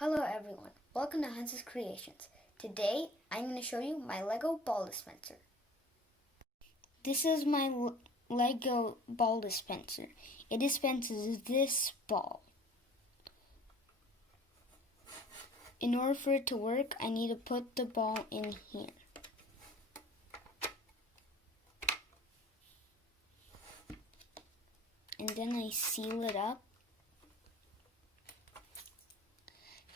Hello everyone, welcome to Hans's Creations. Today I'm going to show you my LEGO Ball Dispenser. This is my LEGO Ball Dispenser. It dispenses this ball. In order for it to work, I need to put the ball in here. And then I seal it up.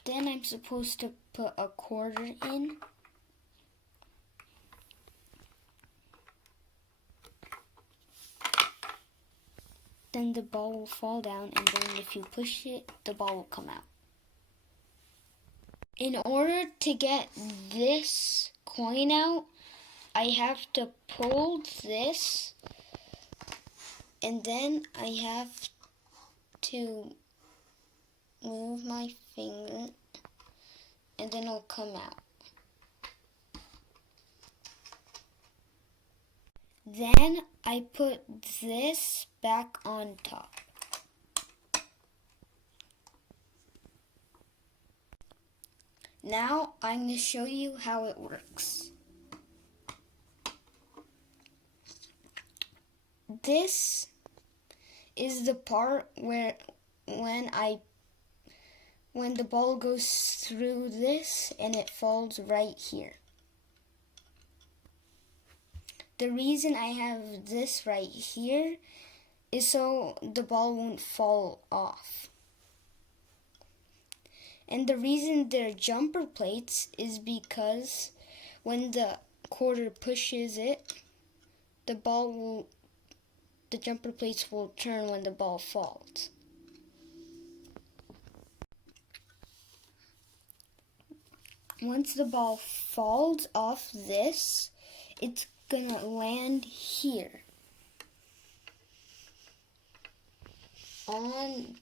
Then I'm supposed to put a quarter in. Then the ball will fall down, and then if you push it, the ball will come out. In order to get this coin out, I have to pull this, and then I have to move my finger, and then it'll come out. Then I put this back on top. Now I'm going to show you how it works. This is the part where when the ball goes through this and it falls right here. The reason I have this right here is so the ball won't fall off. And the reason they're jumper plates is because when the quarter pushes it, the jumper plates will turn when the ball falls. Once the ball falls off this, it's gonna land here on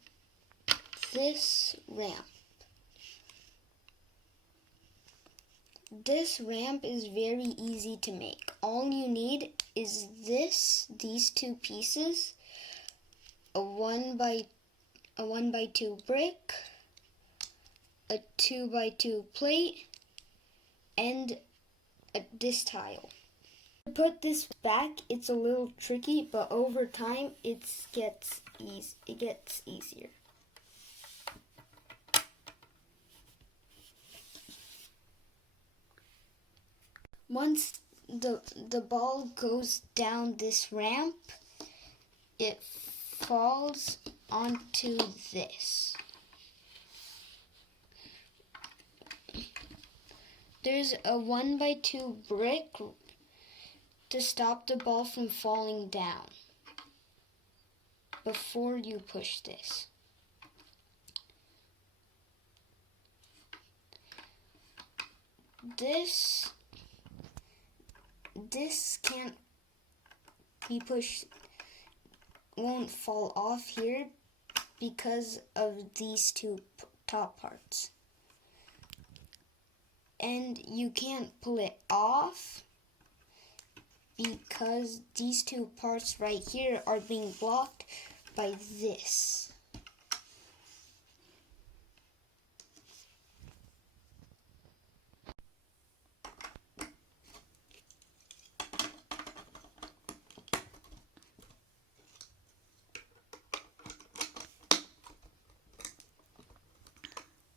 this ramp. This ramp is very easy to make. All you need is these two pieces, a 1x2 brick, a 2x2 plate, and this tile. To put this back, it's a little tricky, but over time it gets easier. Once the ball goes down this ramp, it falls onto this. There's a 1x2 brick to stop the ball from falling down before you push this. This can't be pushed, won't fall off here because of these two top parts. And you can't pull it off because these two parts right here are being blocked by this.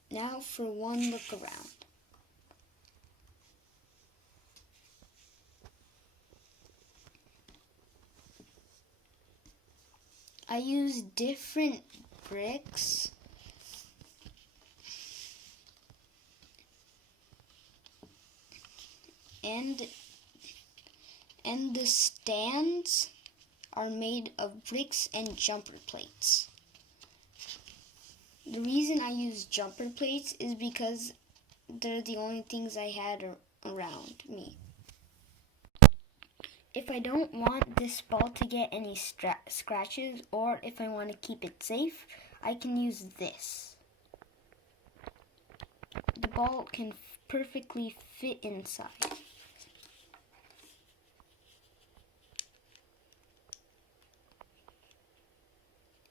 Now for one look around. I use different bricks and the stands are made of bricks and jumper plates. The reason I use jumper plates is because they're the only things I had around me. If I don't want this ball to get any scratches, or if I want to keep it safe, I can use this. The ball can perfectly fit inside.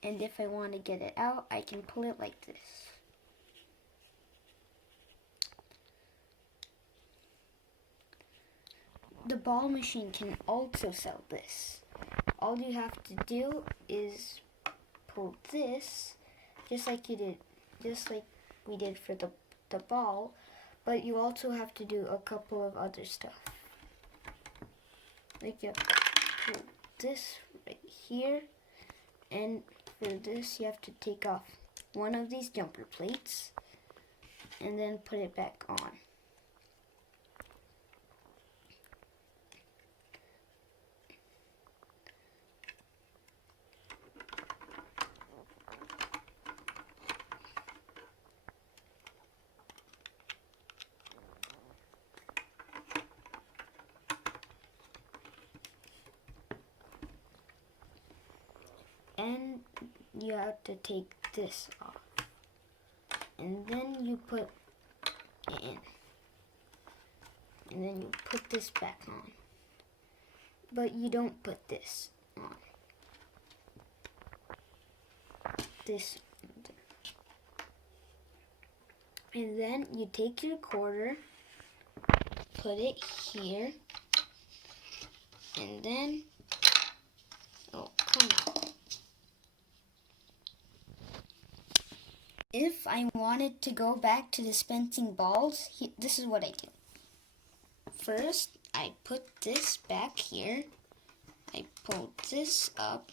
And if I want to get it out, I can pull it like this. the ball machine can also sell this. All you have to do is pull this, just like we did for the ball, but you also have to do a couple of other stuff. Like you have to pull this right here, and for this you have to take off one of these jumper plates and then put it back on. And you have to take this off. And then you put it in. And then you put this back on. But you don't put this on. This. And then you take your quarter, put it here, and then, oh, come on. If I wanted to go back to dispensing balls, this is what I do. First, I put this back here. I pull this up.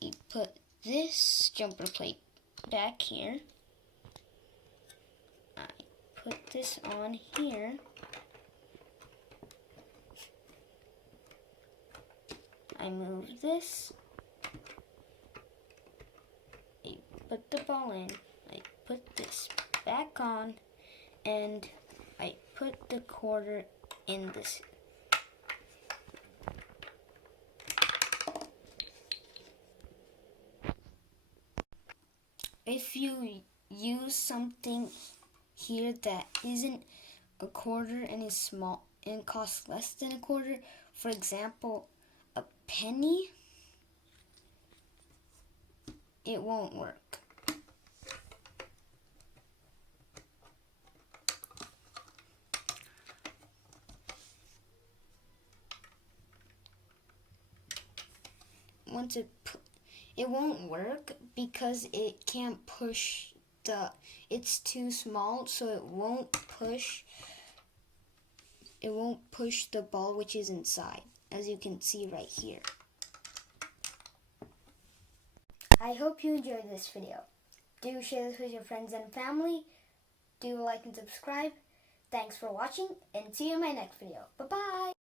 You put this jumper plate back here. I put this on here. I move this. I put the ball in. I put this back on. And I put the quarter in this. If you use something here that isn't a quarter and is small and costs less than a quarter, for example, a penny, it won't work. It won't work because it can't push it's too small, so it won't push the ball which is inside, as you can see right here. I hope you enjoyed this video. Do share this with your friends and family. Do like and subscribe. Thanks for watching, and see you in my next video. Bye-bye!